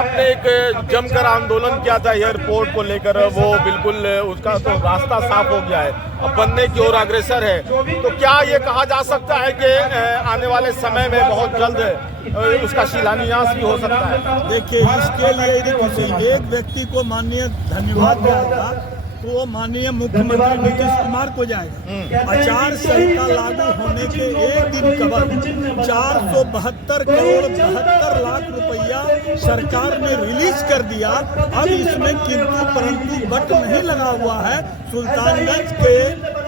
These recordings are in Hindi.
आपने एक जमकर आंदोलन किया था एयरपोर्ट को लेकर, वो बिल्कुल उसका तो रास्ता साफ हो गया है, अब बनने की ओर अग्रसर है, तो क्या ये कहा जा सकता है कि आने वाले समय में बहुत जल्द उसका शिलान्यास भी हो सकता है? देखिए, इसके लिए यदि किसी एक व्यक्ति को माननीय धन्यवाद जाएगा तो वो माननीय मुख्यमंत्री नीतीश कुमार को जाएगा। आचार संहिता लागू होने के एक दिन कबल 472 करोड़ 72 लाख रुपया सरकार ने रिलीज कर दिया। अब इसमें किंतु परंतु बट नहीं लगा हुआ है। सुल्तानगंज के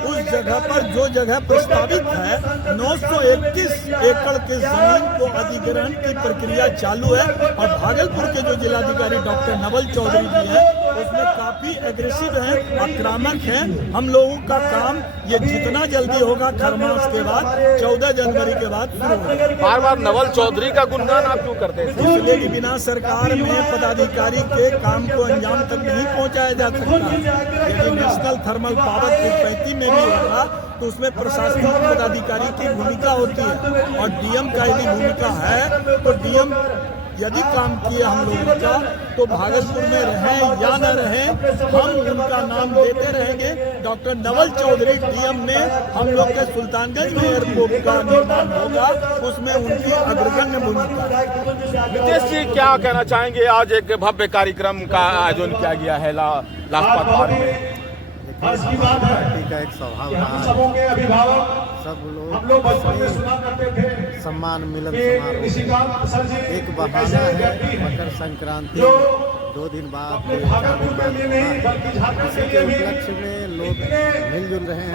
उस जगह पर जो जगह प्रस्तावित है 921 एकड़ के जमीन को अधिग्रहण की प्रक्रिया चालू है और भागलपुर के जो जिलाधिकारी डॉक्टर नवल चौधरी जी हैं उसमें काफी एग्रेसिव हैं, आक्रामक हैं। हम लोगों का काम ये जितना जल्दी होगा खरमास के बाद 14 जनवरी के बाद शुरू होगा। बार बार नवल चौधरी का गुणगान आप क्यों करते हैं? इसलिए कि बिना सरकार में पदाधिकारी के काम को अंजाम तक नहीं पहुंचाया जा सकता। यदि नेशनल थर्मल पावर 235 में भी होगा तो उसमें प्रशासनिक पदाधिकारी की भूमिका होती है और डीएम का यदि भूमिका है तो डीएम यदि काम किया हम लोगों का तो भागलपुर में रहें या न रहें हम उनका नाम देते रहेंगे। डॉक्टर नवल चौधरी डीएम ने हम लोग के सुल्तानगंज में एयरपोर्ट का निर्माण होगा, उसमें उनकी अग्रगण्य भूमिका। नितेश जी, क्या कहना चाहेंगे? आज एक भव्य कार्यक्रम का आयोजन किया गया है लाजपत पार्क में। पार्टी का एक स्वभाव रहा, सब लोग सम्मान मिलन समारोह एक बहाना है। मकर संक्रांति 2 दिन बाद इसी के उपलक्ष्य में लोग मिलजुल रहे हैं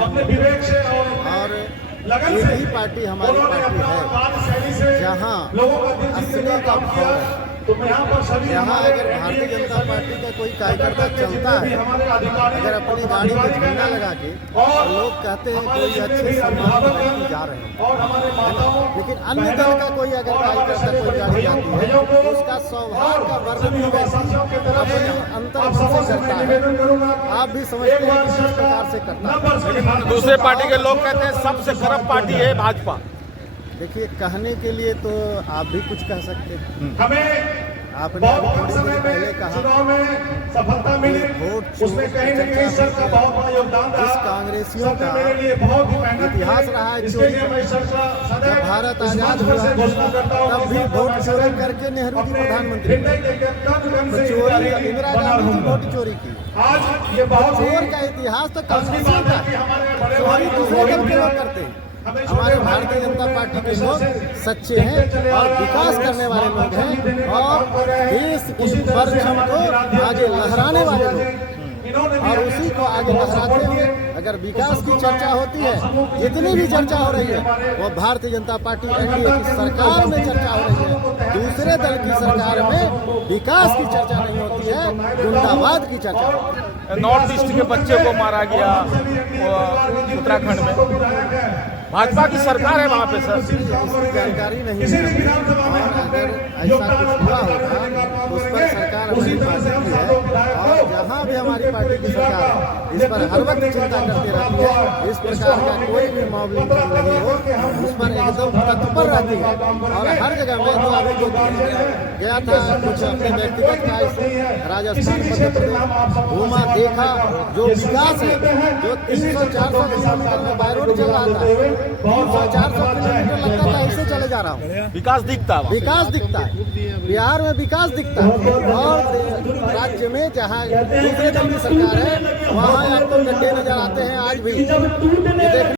और एक ही पार्टी हमारी पार्टी है जहां असली का भाव है। यहाँ अगर भारतीय जनता पार्टी का कोई कार्यकर्ता चलता है, अगर अपनी गाड़ी में झंडा लगा के और लोग कहते हैं कोई अच्छे सम्मान में जा रहे हैं, लेकिन अन्य दल का कोई अगर कार्यकर्ता कोई गाड़ी जाती है तो उसका स्वभाव का वर्णन अपने अंतर से करता है। आप भी समझते हैं कि किस प्रकार से करता है। दूसरे पार्टी के लोग कहते हैं सबसे खराब पार्टी है भाजपा। देखिए, कहने के लिए तो आप भी कुछ कह सकते हैं। आपने अभी थोड़ी देर पहले कहा वोट इस कांग्रेसियों का इतिहास रहा है चोरी। जब भारत आजाद हुआ तब भी वोट चोरी करके नेहरू जी प्रधानमंत्री तो चोरी इंदिरा गांधी जी वोट चोरी की। चोर का इतिहास तो कांग्रेसियों का है, चोरी दूसरे दल के लोग करते हैं। हमारे भारतीय जनता पार्टी के लोग सच्चे हैं और विकास करने वाले लोग हैं और देश की परचम को आगे लहराने वाले लोग, और उसी को आगे लहराते हुए अगर विकास की चर्चा होती है, जितनी भी चर्चा हो रही है वो भारतीय जनता पार्टी एनडीए की सरकार में चर्चा हो रही है। दूसरे दल की सरकार में विकास की चर्चा नहीं होती है, गुंडावाद की चर्चा होती है। नॉर्थ ईस्ट के बच्चे को मारा गया उत्तराखंड में, भाजपा की सरकार है वहाँ पे सर। इसकी जानकारी नहीं है और अगर ऐसा कुछ हुआ होगा तो उस पर सरकार हमारी पार्टी की है और जहाँ भी हमारी पार्टी की सरकार है इस पर हर वक्त चिंता करती रहती है। इस प्रकार का कोई भी मॉबलिंग नहीं हो, उस पर एकदम तत्पर रहती है और हर जगह में तो अभी जो गया था कुछ अपने व्यक्तिगत कार्य से राजस्थान मध्य प्रदेश घूमा, देखा जो विकास है, जो 300-400 किलोमीटर में बाय रोड चल रहा था 300-400 किलोमीटर लगता था, ऐसे चले जा रहा हूँ। विकास दिखता है बिहार में विकास दिखता है और राज्य में जहाँ दूसरे दल की सरकार है वहाँ आपको गड्ढे नजर आते हैं आज भी।